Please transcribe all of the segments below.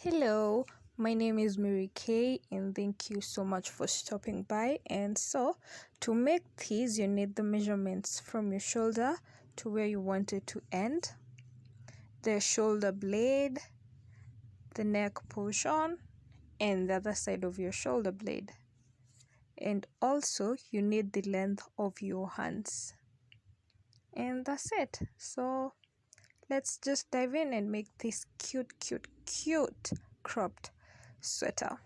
Hello, my name is Mary Kay and thank you so much for stopping by. And so, to make these, you need the measurements from your shoulder to where you want it to end, the shoulder blade, the neck portion, and the other side of your shoulder blade. And also, you need the length of your hands. And that's it. So, let's just dive in and make this cute cropped sweater.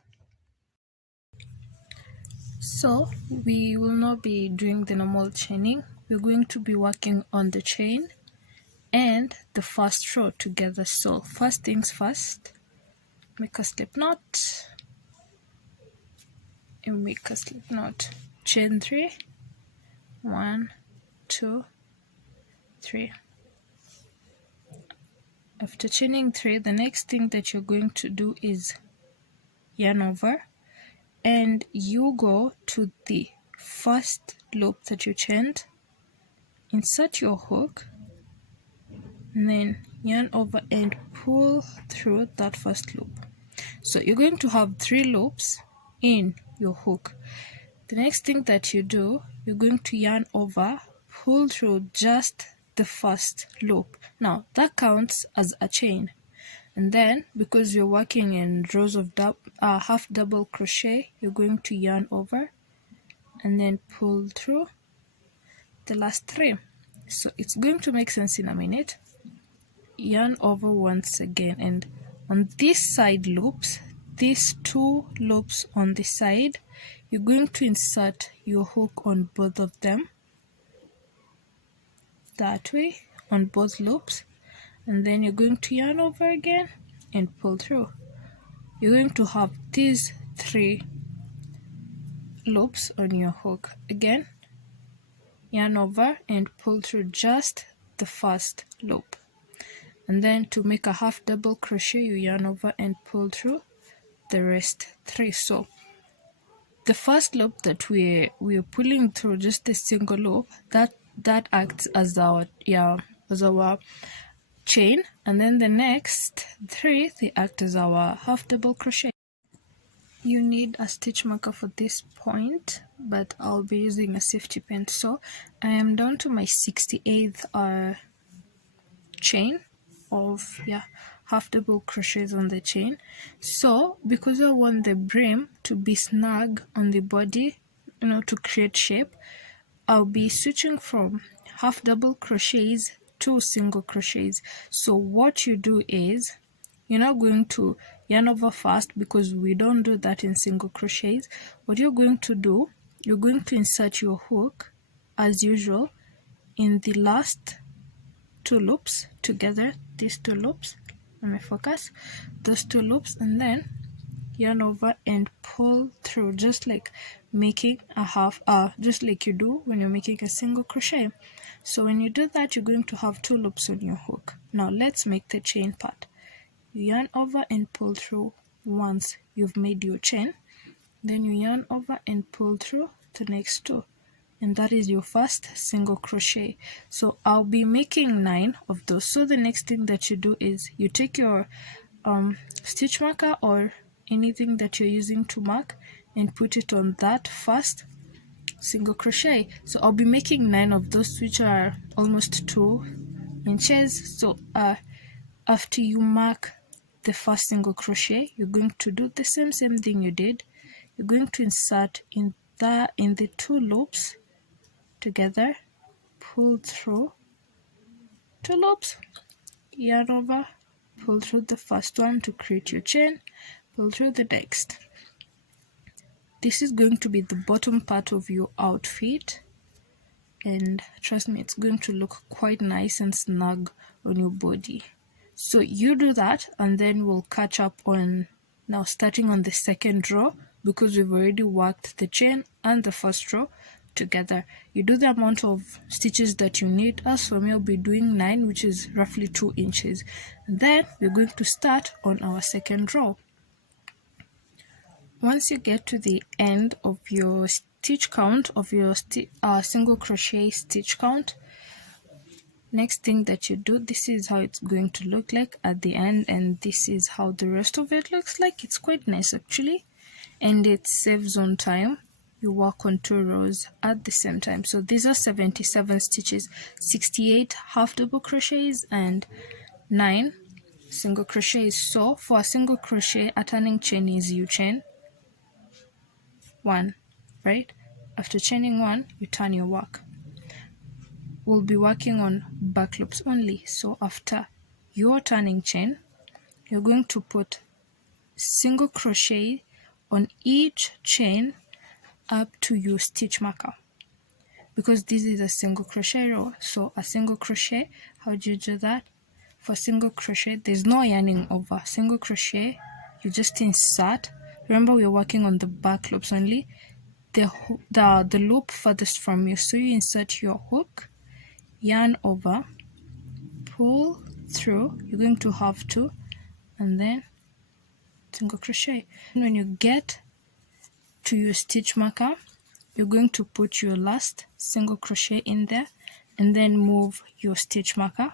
So we will not be doing the normal chaining. We're going to be working on the chain and the first row together. So first things first, make a slip knot and make a slip knot. Chain 3, 1, 2, 3. After chaining 3, the next thing that you're going to do is yarn over, and you go to the first loop that you chained, insert your hook, and then yarn over and pull through that first loop. So you're going to have 3 loops in your hook. The next thing that you do, you're going to yarn over, pull through just the first loop. Now that counts as a chain. And then, because you're working in rows of half double crochet, you're going to yarn over and then pull through the last 3. So it's going to make sense in a minute. Yarn over once again, and on this side loops, these 2 loops on the side, you're going to insert your hook on both of them, that way, on both loops, and then you're going to yarn over again and pull through. You're going to have these 3 loops on your hook. Again, yarn over and pull through just the first loop. And then to make a half double crochet, you yarn over and pull through the rest 3. So the first loop that we're pulling through, just a single loop, that acts as our chain, and then the next 3, they act as our half double crochet. You need a stitch marker for this point, but I'll be using a safety pin. So I am down to my 68th chain of half double crochets on the chain. So because I want the brim to be snug on the body, to create shape, I'll be switching from half double crochets to single crochets. So what you do is, you're not going to yarn over first because we don't do that in single crochets. What you're going to do, you're going to insert your hook as usual in the last 2 loops together, these 2 loops, let me focus, those 2 loops, and then yarn over and pull through, just like making a half, just like you do when you're making a single crochet. So when you do that, you're going to have 2 loops on your hook. Now let's make the chain part. You yarn over and pull through once you've made your chain, then you yarn over and pull through the next 2, and that is your first single crochet. So I'll be making 9 of those. So the next thing that you do is you take your stitch marker or anything that you're using to mark and put it on that first single crochet. So I'll be making 9 of those, which are almost 2 inches. So after you mark the first single crochet, you're going to do the same thing you did. You're going to insert in the 2 loops together, pull through 2 loops, yarn over, pull through the first one to create your chain, pull through the next. This is going to be the bottom part of your outfit, and trust me, it's going to look quite nice and snug on your body. So you do that, and then we'll catch up on now starting on the second row, because we've already worked the chain and the first row together. You do the amount of stitches that you need. As for me, I'll be doing 9, which is roughly 2 inches. And then we're going to start on our second row. Once you get to the end of your stitch count, of your single crochet stitch count, Next thing that you do, this is how it's going to look like at the end, and this is how the rest of it looks like. It's quite nice actually, and it saves on time. You work on 2 rows at the same time. So these are 77 stitches, 68 half double crochets and 9 single crochets. So for a single crochet, a turning chain is you chain 1, right? After chaining 1, you turn your work. We'll be working on back loops only. So after your turning chain, you're going to put single crochet on each chain up to your stitch marker, because this is a single crochet row. So a single crochet, how do you do that? For single crochet, there's no yarning over. Single crochet, you just insert. Remember, we're working on the back loops only. The loop furthest from you. So you insert your hook, yarn over, pull through. You're going to have to, and then single crochet. And when you get to your stitch marker, you're going to put your last single crochet in there, and then move your stitch marker.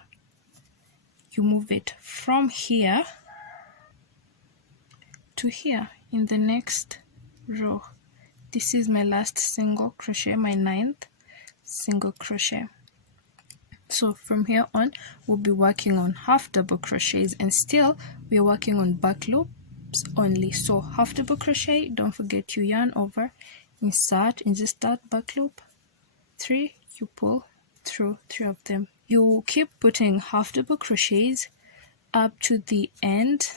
You move it from here to here in the next row. This is my last single crochet, my 9th single crochet. So from here on, we'll be working on half double crochets, and still we're working on back loops only. So half double crochet, don't forget you yarn over, insert, and just start back loop 3, you pull through 3 of them. You keep putting half double crochets up to the end,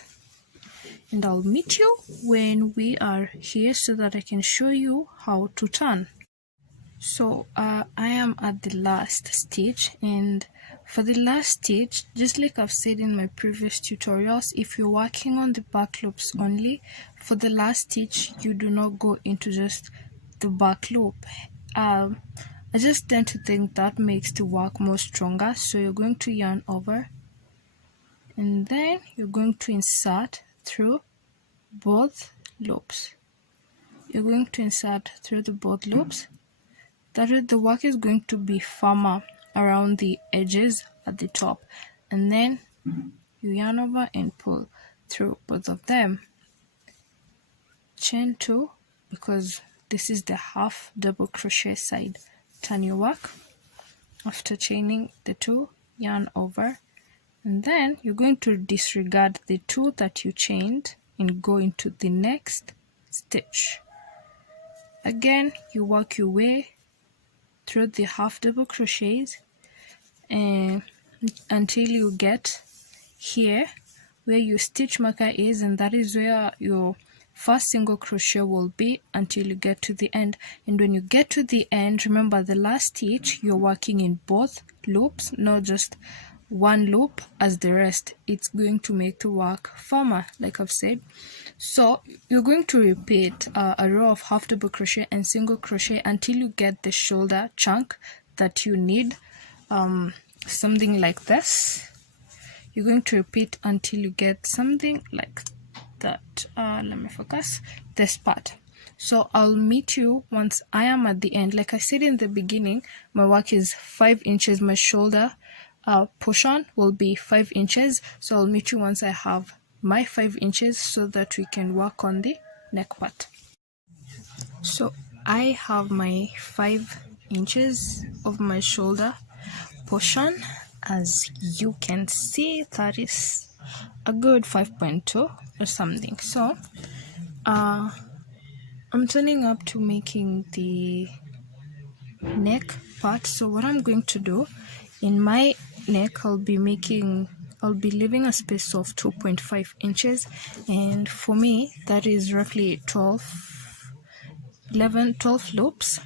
and I'll meet you when we are here so that I can show you how to turn. So I am at the last stitch, and for the last stitch, just like I've said in my previous tutorials, if you're working on the back loops only, for the last stitch you do not go into just the back loop. I just tend to think that makes the work more stronger. So you're going to yarn over, and then you're going to insert through both loops. You're going to insert through the both loops. That way the work is going to be firmer around the edges at the top, and then you yarn over and pull through both of them. Chain 2, because this is the half double crochet side. Turn your work. After chaining the 2, yarn over, and then you're going to disregard the 2 that you chained and go into the next stitch. Again, you work your way through the half double crochets until you get here where your stitch marker is, and that is where your first single crochet will be until you get to the end. And when you get to the end, remember the last stitch you're working in both loops, not just one loop as the rest. It's going to make the work firmer, like I've said. So you're going to repeat a row of half double crochet and single crochet until you get the shoulder chunk that you need, something like this. You're going to repeat until you get something like that. Let me focus this part. So I'll meet you once I am at the end. Like I said in the beginning, my work is 5 inches. My shoulder portion will be 5 inches. So I'll meet you once I have my 5 inches so that we can work on the neck part. So I have my 5 inches of my shoulder portion. As you can see, that is a good 5.2 or something. So I'm turning up to making the neck part. So what I'm going to do in my neck, I'll be leaving a space of 2.5 inches, and for me that is roughly 12 loops.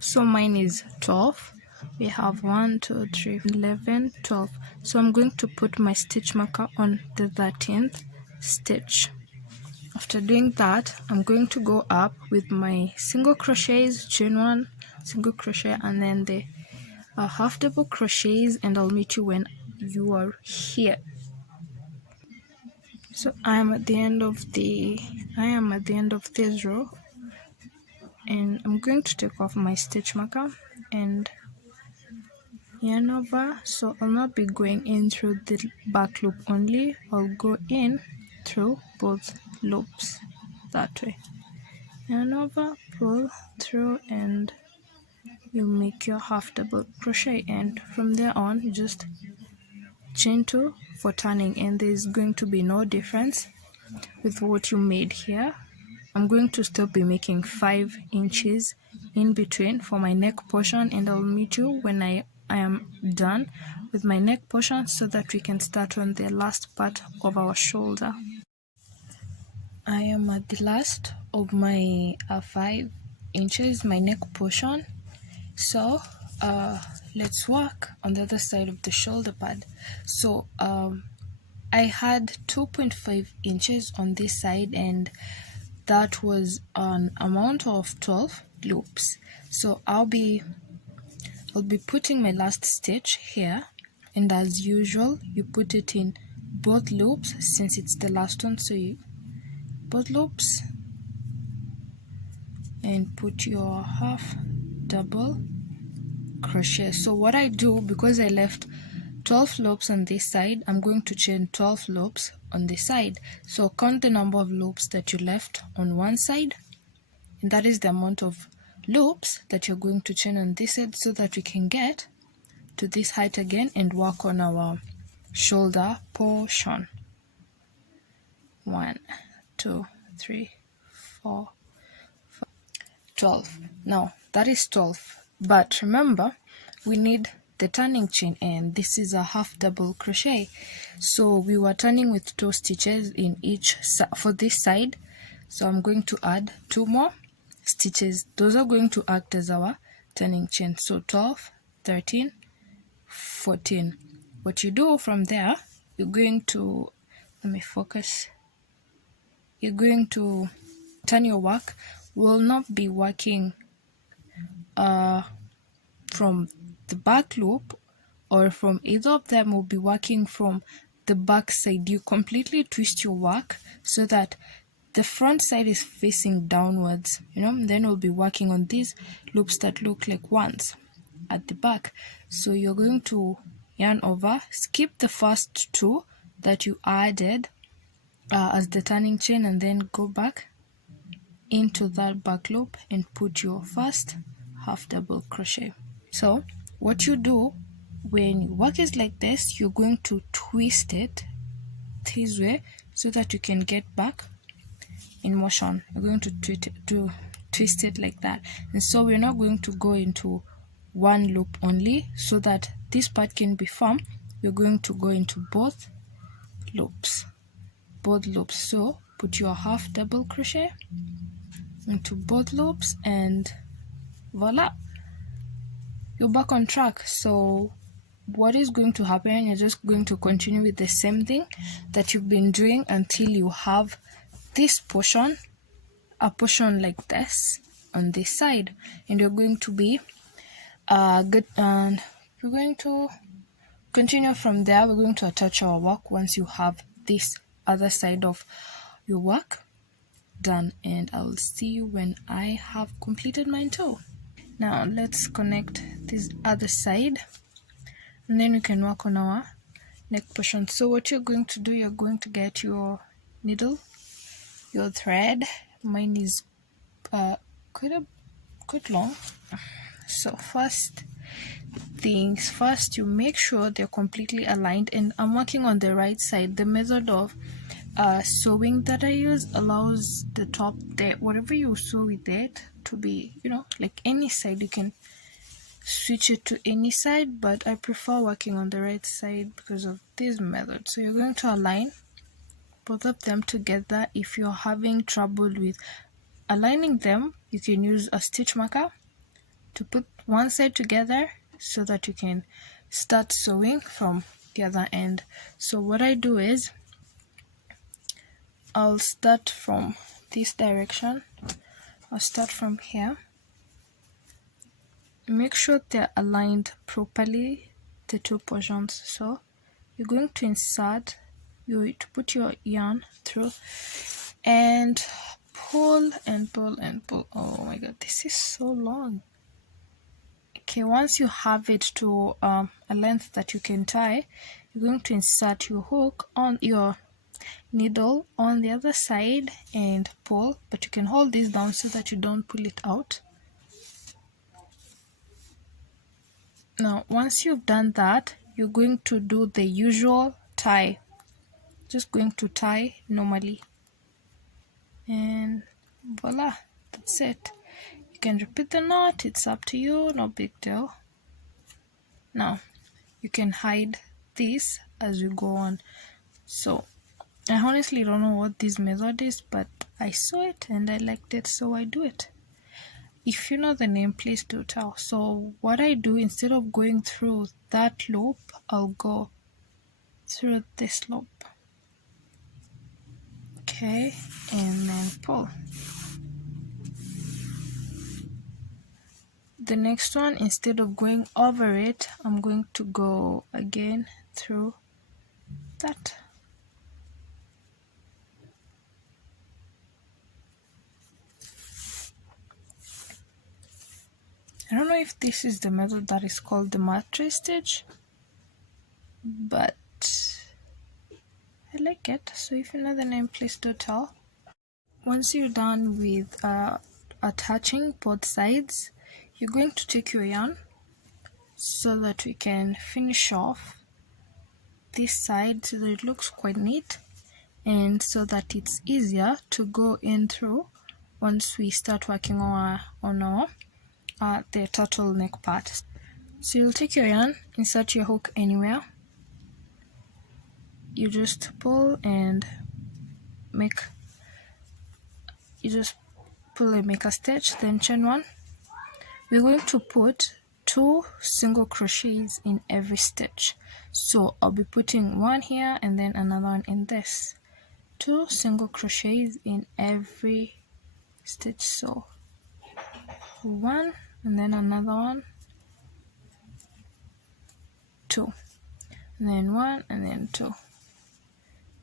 So mine is 12. We have 1, 2, 3, 11, 12. So I'm going to put my stitch marker on the 13th stitch. After doing that, I'm going to go up with my single crochets, chain 1, single crochet, and then the half double crochets, and I'll meet you when you are here. So I am at the end of this row, and I'm going to take off my stitch marker and yarn over. So I'll not be going in through the back loop only, I'll go in through both loops that way. Yarn over, pull through, and you make your half double crochet, and from there on you just chain 2 for turning, and there's going to be no difference with what you made here. I'm going to still be making 5 inches in between for my neck portion, and I'll meet you when I am done with my neck portion so that we can start on the last part of our shoulder. I am at the last of my 5 inches, my neck portion. So let's work on the other side of the shoulder pad. So I had 2.5 inches on this side, and that was an amount of 12 loops. So I'll be putting my last stitch here, and as usual you put it in both loops since it's the last one. So you both loops and put your half double crochet. So what I do, because I left 12 loops on this side, I'm going to chain 12 loops on this side. So count the number of loops that you left on one side, and that is the amount of loops that you're going to chain on this side, so that we can get to this height again and work on our shoulder portion. 1, 2, 3, 4, 5, 12. Now that is 12, but remember we need the turning chain, and this is a half double crochet, so we were turning with 2 stitches in each for this side. So I'm going to add 2 more stitches. Those are going to act as our turning chain. So 12, 13, 14. What you do from there, you're going to, let me focus, you're going to turn your work. Will not be working from the back loop or from either of them. Will be working from the back side. You completely twist your work so that the front side is facing downwards, then we'll be working on these loops that look like ones at the back. So you're going to yarn over, skip the first 2 that you added as the turning chain, and then go back into that back loop and put your first half double crochet. So what you do when your work is like this, you're going to twist it this way so that you can get back in motion. You're going to twist it like that, and so we're not going to go into one loop only so that this part can be firm. You're going to go into both loops. So put your half double crochet into both loops, and voila, you're back on track. So what is going to happen, you're just going to continue with the same thing that you've been doing until you have this portion, a portion like this on this side, and you're going to be good, and we're going to continue from there. We're going to attach our work once you have this other side of your work done, and I'll see you when I have completed mine too. Now let's connect this other side, and then we can work on our neck portion. So what you're going to do, you're going to get your needle, your thread. Mine is quite long. So first things first, you make sure they're completely aligned, and I'm working on the right side. The method of sewing that I use allows the top there, whatever you sew with it, to be, like any side. You can switch it to any side, but I prefer working on the right side because of this method. So you're going to align both of them together. If you're having trouble with aligning them, you can use a stitch marker to put one side together so that you can start sewing from the other end. So what I do is I'll start from this direction. I'll start from here. Make sure they're aligned properly, the 2 portions. So you're going to insert, to put your yarn through and pull and pull and pull. Oh my god, this is so long. I Okay, once you have it to a length that you can tie, you're going to insert your hook on your needle on the other side and pull, but you can hold this down so that you don't pull it out. Now once you've done that, you're going to do the usual tie, just going to tie normally, and voila, that's it. You can repeat the knot, it's up to you, no big deal. Now you can hide this as you go on. So I honestly don't know what this method is, but I saw it and I liked it, so I do it. If you know the name, please do tell. So what I do, instead of going through that loop, I'll go through this loop. Okay, and then pull. The next one, instead of going over it, I'm going to go again through that. I don't know if this is the method that is called the mattress stitch, but I like it. So if you know the name, please do tell. Once you're done with attaching both sides, you're going to take your yarn so that we can finish off this side so that it looks quite neat, and so that it's easier to go in through once we start working on the turtleneck part. So you'll take your yarn, insert your hook anywhere, you just pull and make a stitch, then chain one. We're going to put 2 single crochets in every stitch, so I'll be putting one here and then another one in this. 2 single crochets in every stitch, so 1 and then another one, 2, and then 1 and then 2.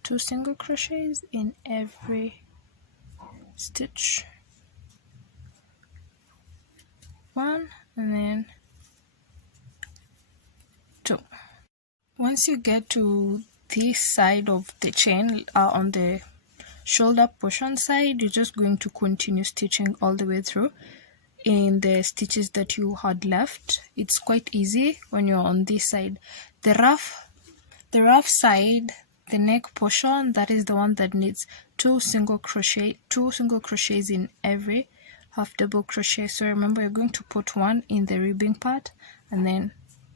2 single crochets in every stitch, 1 and then 2. Once you get to this side of the chain, on the shoulder portion side, you're just going to continue stitching all the way through in the stitches that you had left. It's quite easy when you're on this side. The rough side, the neck portion, that is the one that needs 2 single crochets in every half double crochet. So remember, you're going to put 1 in the ribbing part, and then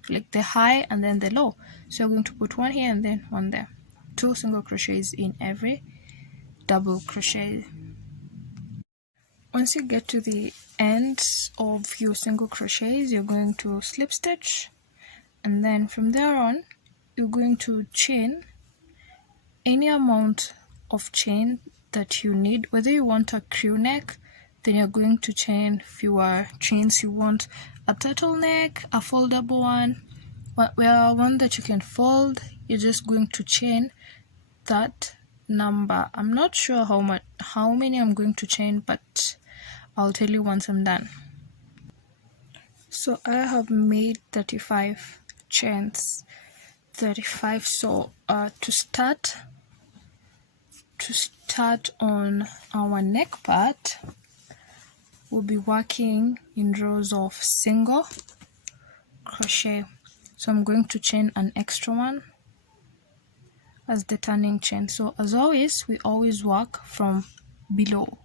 like the high and then the low. So you're going to put 1 here and then 1 there. 2 single crochets in every double crochet. Once you get to the ends of your single crochets, you're going to slip stitch, and then from there on you're going to chain any amount of chain that you need. Whether you want a crew neck, then you're going to chain fewer chains. You want a turtleneck, a foldable one, one that you can fold, you're just going to chain that number. I'm not sure how many I'm going to chain, but I'll tell you once I'm done. So I have made 35 chains. 35. So to start on our neck part, we'll be working in rows of single crochet. So I'm going to chain an extra one as the turning chain. So as always, we always work from below.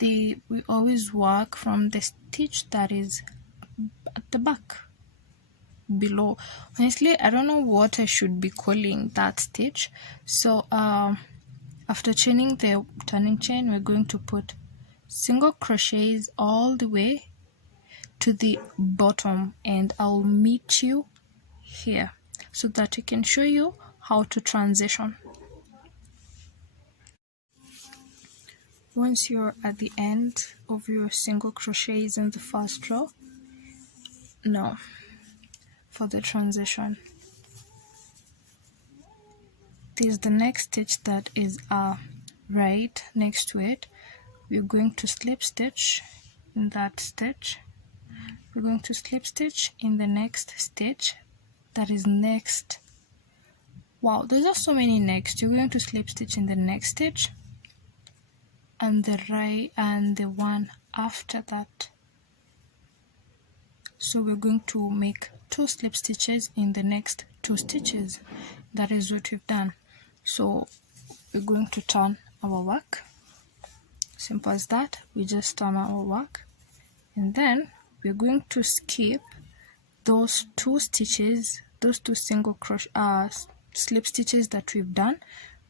We always work from the stitch that is at the back, below. Honestly, I don't know what I should be calling that stitch. So after chaining the turning chain, we're going to put single crochets all the way to the bottom, and I'll meet you here so that I can show you how to transition. Once you're at the end of your single crochets in the first row, now for the transition, this is the next stitch that is right next to it. We're going to slip stitch in that stitch. we're going to slip stitch in the next stitch that is next. Wow, there's just so many next. You're going to slip stitch in the next stitch and the one after that. So we're going to make 2 slip stitches in the next 2 stitches. That is what we've done. So we're going to turn our work. Simple as that. We just turn our work, and then we're going to skip those 2 stitches, those 2 single crochet slip stitches that we've done.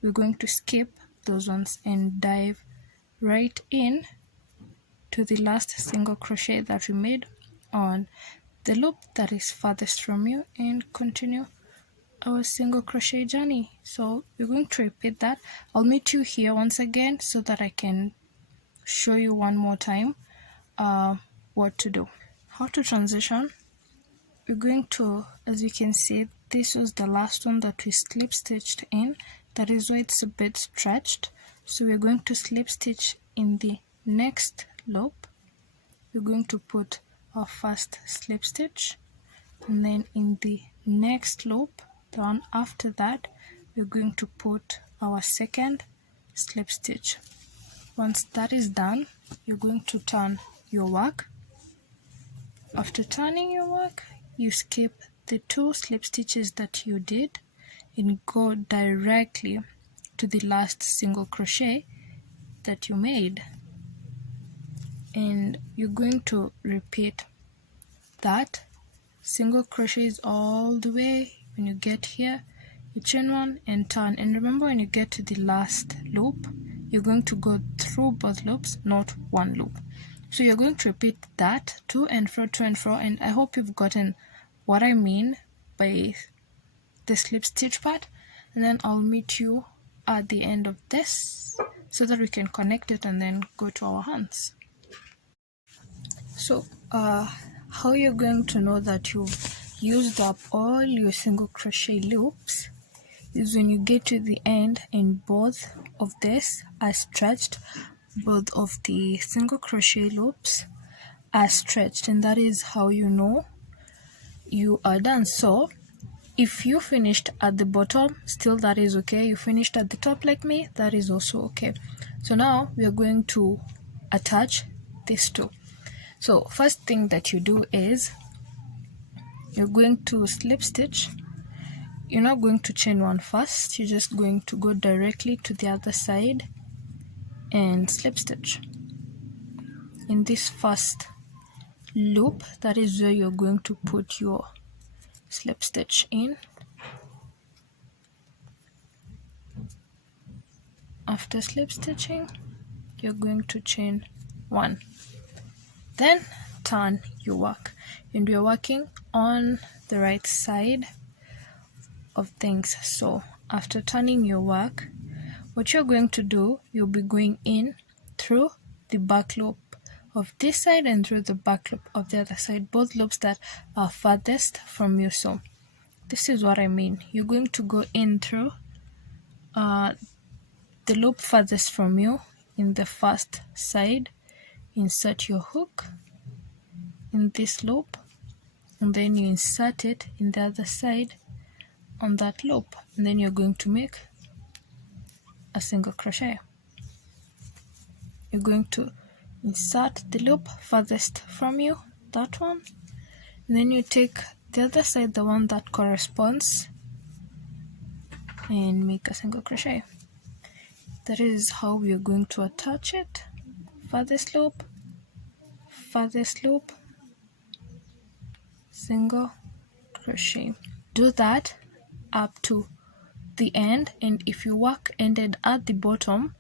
We're going to skip those ones and dive right in to the last single crochet that we made on the loop that is farthest from you and continue our single crochet journey. So we're going to repeat that. I'll meet you here once again so that I can show you one more time what to do. How to transition. We're going to, as you can see, this was the last one that we slip stitched in. That is why it's a bit stretched. So we're going to slip stitch in the next loop. We're going to put our first slip stitch, and then in the next loop, the one after that, we're going to put our second slip stitch. Once that is done, you're going to turn your work. After turning your work, you skip the 2 slip stitches that you did and go directly to the last single crochet that you made, and you're going to repeat that single crochets all the way. When you get here, you chain 1 and turn, and remember, when you get to the last loop, you're going to go through both loops, not one loop. So you're going to repeat that to and fro, and I hope you've gotten what I mean by the slip stitch part, and then I'll meet you at the end of this so that we can connect it and then go to our hands. So how you're going to know that you've used up all your single crochet loops is when you get to the end and both of this are stretched, both of the single crochet loops are stretched, and that is how you know you are done. So if you finished at the bottom, still that is okay. You finished at the top like me, that is also okay. So now we are going to attach these 2. So first thing that you do is you're going to slip stitch. You're not going to chain 1 first, you're just going to go directly to the other side and slip stitch. In this first loop, that is where you're going to put your slip stitch in. After slip stitching, you're going to chain 1. Then turn your work, and you're working on the right side of things. So after turning your work, what you're going to do, you'll be going in through the back loop of this side and through the back loop of the other side, both loops that are farthest from you. So this is what I mean. You're going to go in through the loop farthest from you in the first side, insert your hook in this loop, and then you insert it in the other side on that loop, and then you're going to make a single crochet. You're going to insert the loop farthest from you, that one, and then you take the other side, the one that corresponds, and make a single crochet. That is how we are going to attach it. Farthest loop, single crochet. Do that up to the end, and if your work ended at the bottom,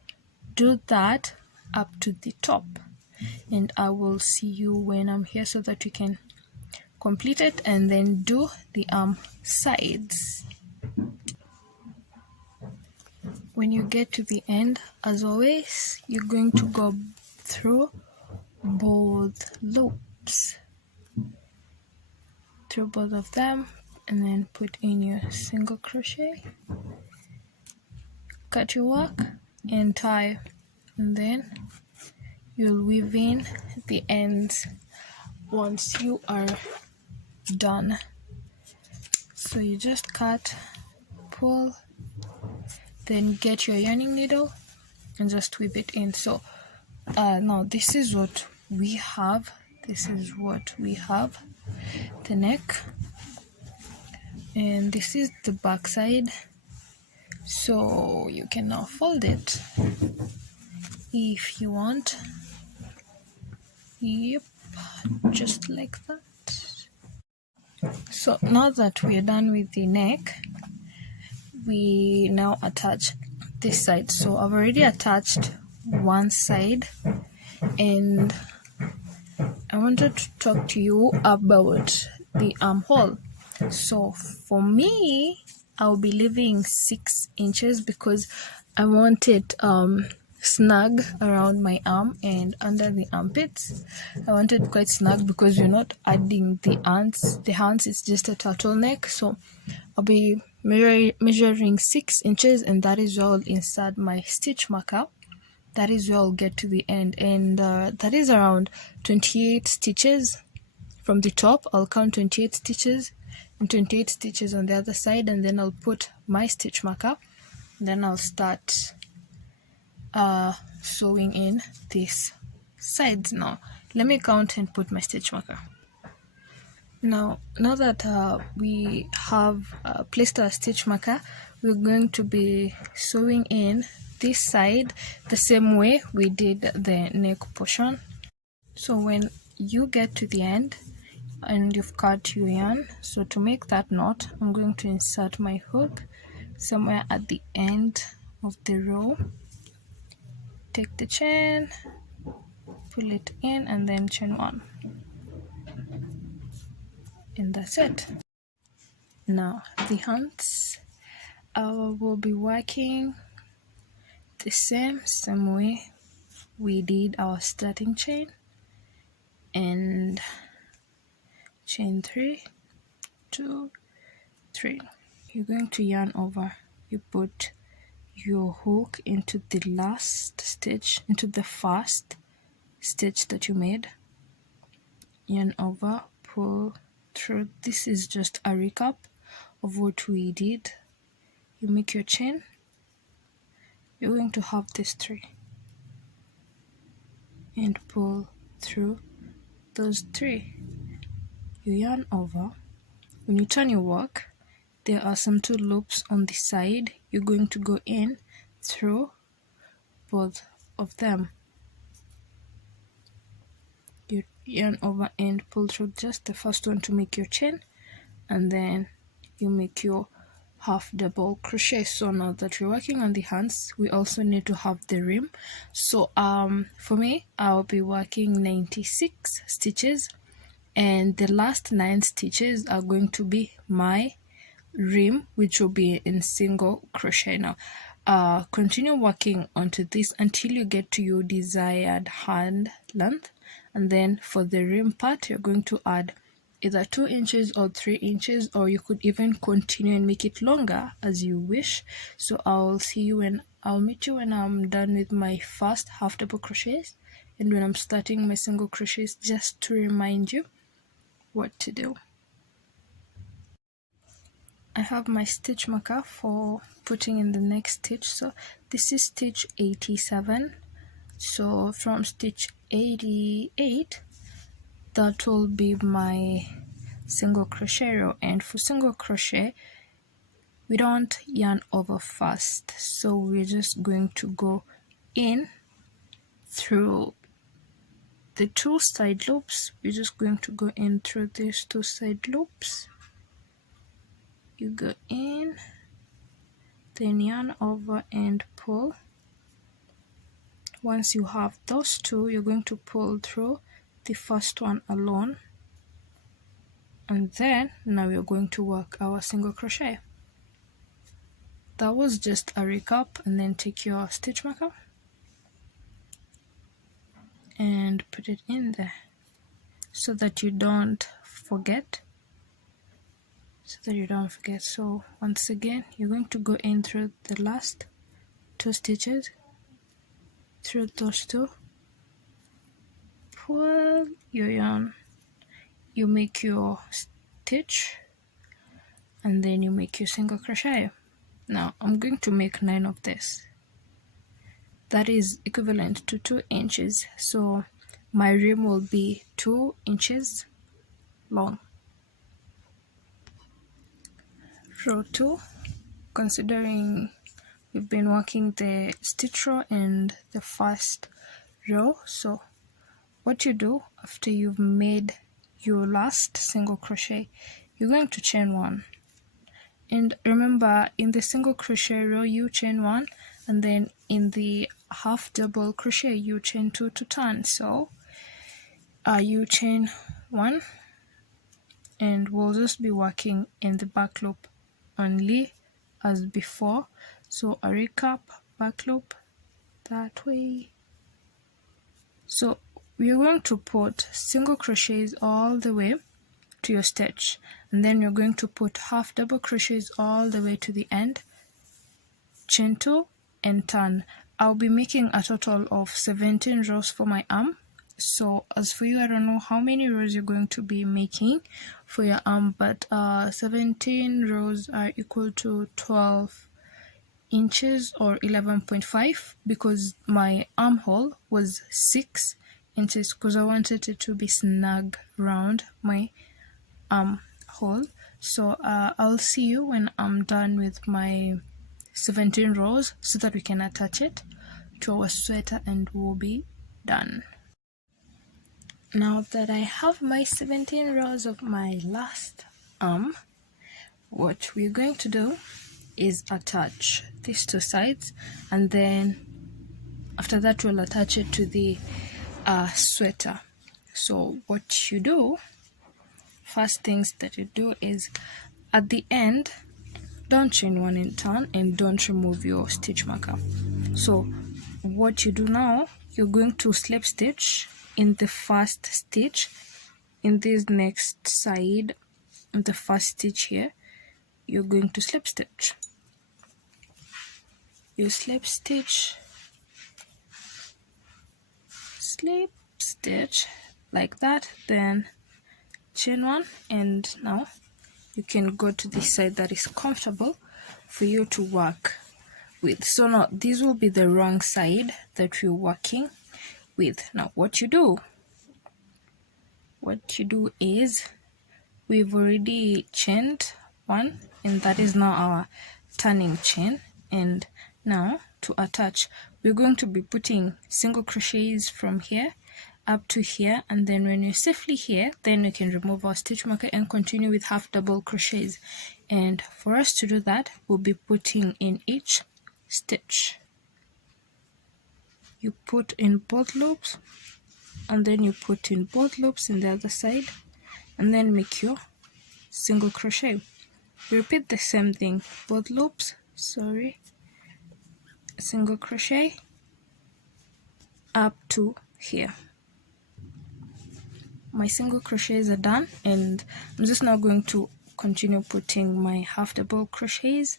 do that up to the top, and I will see you when I'm here so that you can complete it and then do the sides. When you get to the end, as always, you're going to go through both loops, through both of them, and then put in your single crochet, cut your work and tie, and then you'll weave in the ends once you are done. So you just cut, pull, then get your yarning needle and just whip it in. So now this is what we have. The neck, and this is the back side. So you can now fold it if you want. Yep, just like that. So now that we're done with the neck, we now attach this side. So I've already attached one side, and I wanted to talk to you about the armhole. So for me, I'll be leaving 6 inches because I want it snug around my arm and under the armpits. I want it quite snug because we're not adding the hands. The hands is just a turtleneck. So I'll be measuring 6 inches, and that is where I'll insert my stitch marker. That is where I'll get to the end, and that is around 28 stitches from the top. I'll count 28 stitches and 28 stitches on the other side, and then I'll put my stitch marker. Then I'll start sewing in these sides. Now let me count and put my stitch marker. Now that we have placed our stitch marker, we're going to be sewing in this side the same way we did the neck portion. So when you get to the end and you've cut your yarn, so to make that knot, I'm going to insert my hook somewhere at the end of the row. Take the chain, pull it in, and then chain 1, and that's it. Now the hands, will be working the same way we did our starting chain, and chain 3, 2, 3. You're going to yarn over. You put your hook into the last stitch, into the first stitch that you made, yarn over, pull through. This is just a recap of what we did. You make your chain. You're going to have these 3 and pull through those 3. You yarn over. When you turn your work, there are some 2 loops on the side. You're going to go in through both of them. You yarn over and pull through just the first one to make your chain, and then you make your half double crochet. So now that we're working on the hands, we also need to have the rim. So for me, I'll be working 96 stitches, and the last 9 stitches are going to be my rim, which will be in single crochet. Now continue working onto this until you get to your desired hand length, and then for the rim part, you're going to add either 2 inches or 3 inches, or you could even continue and make it longer as you wish. So I'll meet you when I'm done with my first half double crochets and when I'm starting my single crochets, just to remind you what to do. I have my stitch marker for putting in the next stitch. So this is stitch 87. So from stitch 88, that will be my single crochet row, and for single crochet we don't yarn over first, so we're just going to go in through the 2 side loops. We're just going to go in through these 2 side loops. You go in, then yarn over and pull. Once you have those 2, you're going to pull through the first one alone, and then now we're going to work our single crochet. That was just a recap, and then take your stitch marker and put it in there so that you don't forget. So once again, you're going to go in through the last 2 stitches, through those 2, pull your yarn you make your stitch and then you make your single crochet. Now I'm going to make 9 of this. That is equivalent to 2 inches, so my ream will be 2 inches long. Row 2, considering we've been working the stitch row and the first row, so what you do after you've made your last single crochet, you're going to chain 1. And remember, in the single crochet row you chain 1, and then in the half double crochet you chain 2 to turn. So you chain 1, and we'll just be working in the back loop only as before. So a recap, back loop that way. So we're going to put single crochets all the way to your stitch, and then you're going to put half double crochets all the way to the end, chain 2 and turn. I'll be making a total of 17 rows for my arm. So as for you, I don't know how many rows you're going to be making for your arm, but 17 rows are equal to 12 inches or 11.5, because my armhole was 6 inches because I wanted it to be snug around my armhole. So I'll see you when I'm done with my 17 rows so that we can attach it to our sweater and we'll be done. Now that I have my 17 rows of my last arm, what we're going to do is attach these 2 sides, and then after that we'll attach it to the sweater. So what you do, first things that you do is at the end, don't chain 1 in turn and don't remove your stitch marker. So what you do now, you're going to slip stitch in the first stitch in this next side. In the first stitch here, you're going to slip stitch. You slip stitch like that, then chain 1, and now you can go to the side that is comfortable for you to work with. So now this will be the wrong side that you're working with. Now what you do is, we've already chained 1, and that is now our turning chain. And now to attach, we're going to be putting single crochets from here up to here, and then when you're safely here, then we can remove our stitch marker and continue with half double crochets. And for us to do that, we'll be putting in each stitch. You put in both loops, and then you put in both loops in the other side, and then make your single crochet. Repeat the same thing, both loops, single crochet up to here. My single crochets are done, and I'm just now going to continue putting my half double crochets,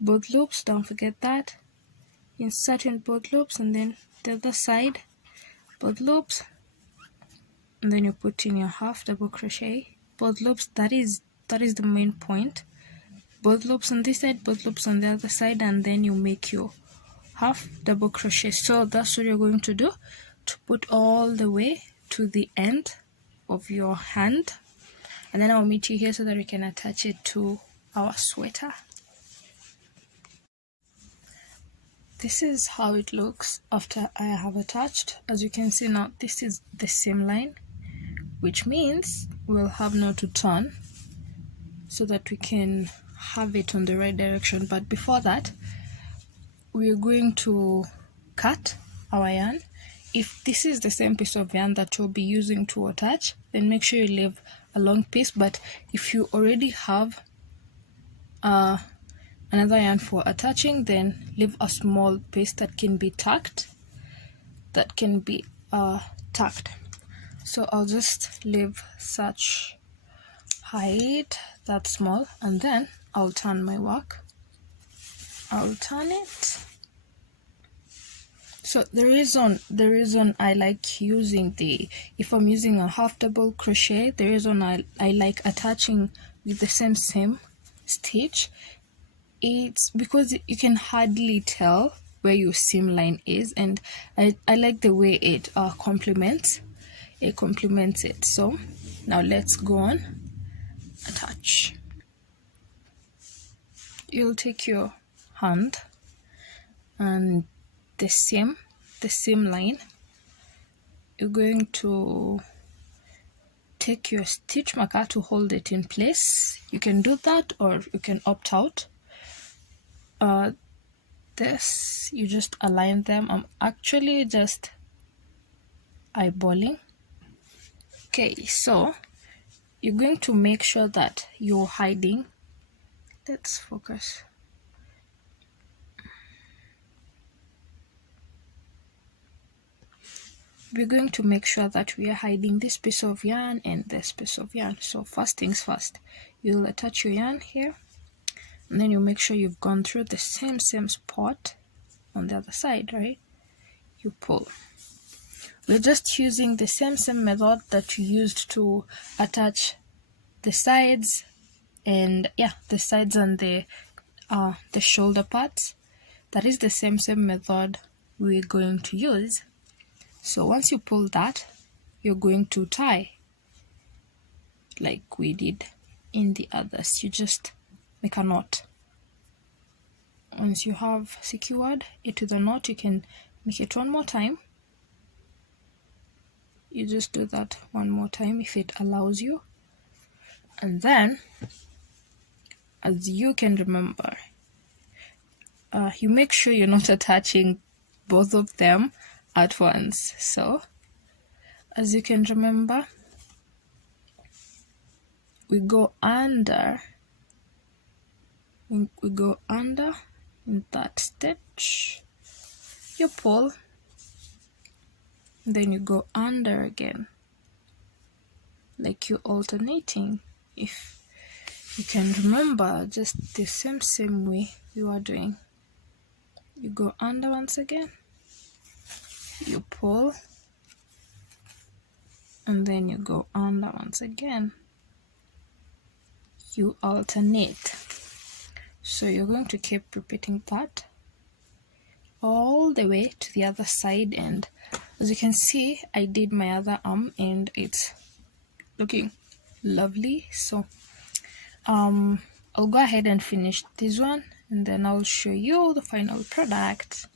both loops, don't forget that, insert in both loops, and then the other side, both loops, and then you put in your half double crochet, both loops. That is the main point. Both loops on this side, both loops on the other side, and then you make your half double crochet. So that's what you're going to do, to put all the way to the end of your hand, and then I'll meet you here so that we can attach it to our sweater. This is how it looks after I have attached. As you can see now, this is the same line, which means we'll have now to turn so that we can have it on the right direction. But before that, we're going to cut our yarn. If this is the same piece of yarn that you'll be using to attach, then make sure you leave a long piece. But if you already have another yarn for attaching, then leave a small piece that can be tucked. So I'll just leave such height that small, and then I'll turn my work. I'll turn it. So So the reason I like using if I'm using a half double crochet, the reason I like attaching with the same stitch, it's because you can hardly tell where your seam line is, and I like the way it complements it. So now let's go on, attach. You'll take your hand and the seam line, you're going to take your stitch marker to hold it in place. You can do that or you can opt out. This, you just align them. I'm actually just eyeballing. Okay, so you're going to make sure that you're hiding. Let's focus. We're going to make sure that we are hiding this piece of yarn and this piece of yarn. So first things first, you'll attach your yarn here, and then you make sure you've gone through the same spot on the other side, right? You pull. We're just using the same method that you used to attach the sides and the sides and the shoulder parts. That is the same method we're going to use. So once you pull that, you're going to tie like we did in the others. You just make a knot. Once you have secured it to the knot, you can make it one more time. You just do that one more time if it allows you. And then, as you can remember, you make sure you're not attaching both of them at once. So as you can remember, we go under in that stitch, you pull, then you go under again, like you're alternating. If you can remember, just the same way you are doing. You go under once again, you pull, and then you go under once again. You alternate. So you're going to keep repeating that all the way to the other side, and as you can see, I did my other arm and it's looking lovely. So I'll go ahead and finish this one, and then I'll show you the final product.